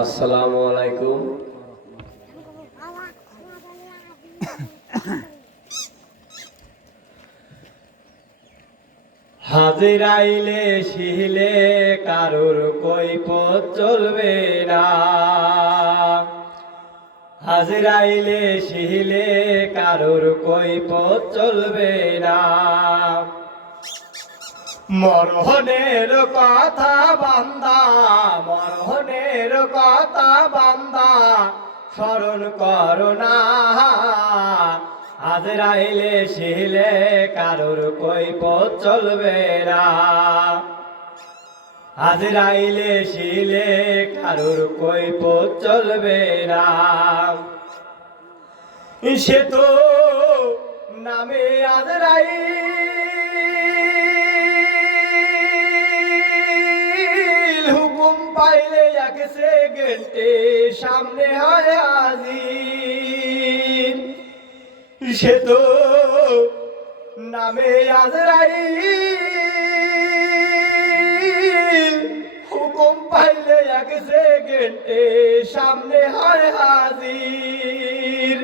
আসসালামু আলাইকুম। হাজিরাইলে শিলে কারুর কৈফত চলবে না। হাজিরাইলে শিলে কারুর কৈফত চলবে না। মরহনের কথা বান্দা, মরহনের কথা বান্দা স্মরণ করো না। হাজিরাইলে শিলে কারুর কৈফত চলবে না। হাজিরাইলে শিলে কারুর কৈফত চলবে না। সে তো নামে আজরাইল, হুকুম পাইলে এক সেকেন্ডে সামনে হয় হাজির। সে তো নামে আজরাইল, হুকুম পাইলে এক সেকেন্ডে সামনে হয় হাজির।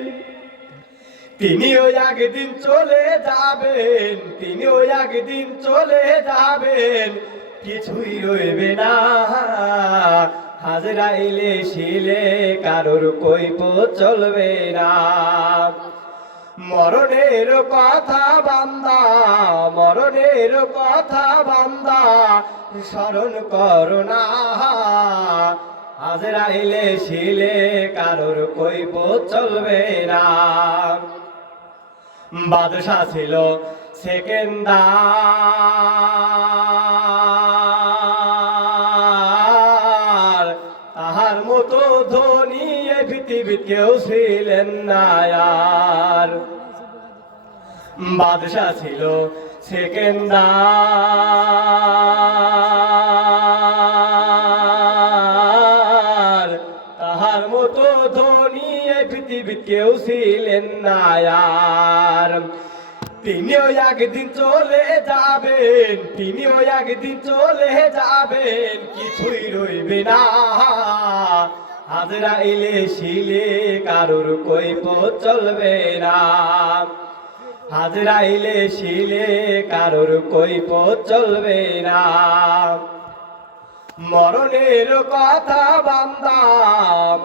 তিনিও একদিন চলে যাবেন, তিনিও একদিন চলে যাবেন, কিছুই রইবে না। হাজিরাইলে শিলে কারোর কৈফত চলবে না। মরণের কথা বান্দা, মরণের কথা বান্দা স্মরণ করো না। হাজিরাইলে শিলে কারোর কৈফত চলবে না। বাদশা ছিল সেকেন্দার, তাহার মতো ধনী এই পৃথিবীতে কেউ ছিলেন না আর। বাদশা ছিল সেকেন্দার, তাহার মতো ধনী এই পৃথিবীতে কেউ ছিলেন না আর। তিনিও একদিন চলে যাবেন, তিনিও একদিন চলে যাবেন, কিছুই রইবে না। হাজিরাইলে শিলে কারোর কৈফত চলবে না। হাজিরাইলে শিলে কারোর কৈফত চলবে না। মরণের কথা বান্দা,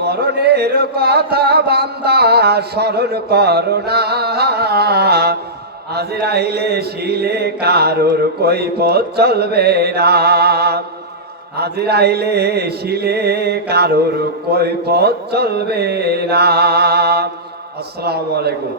মরণের কথা বান্দা স্মরণ করো না। হাজিরাইলে শিলে কারোর কৈফত চলবে না। হাজিরাইলে শিলে কারোর কৈফত চলবে না। আসসালামু আলাইকুম।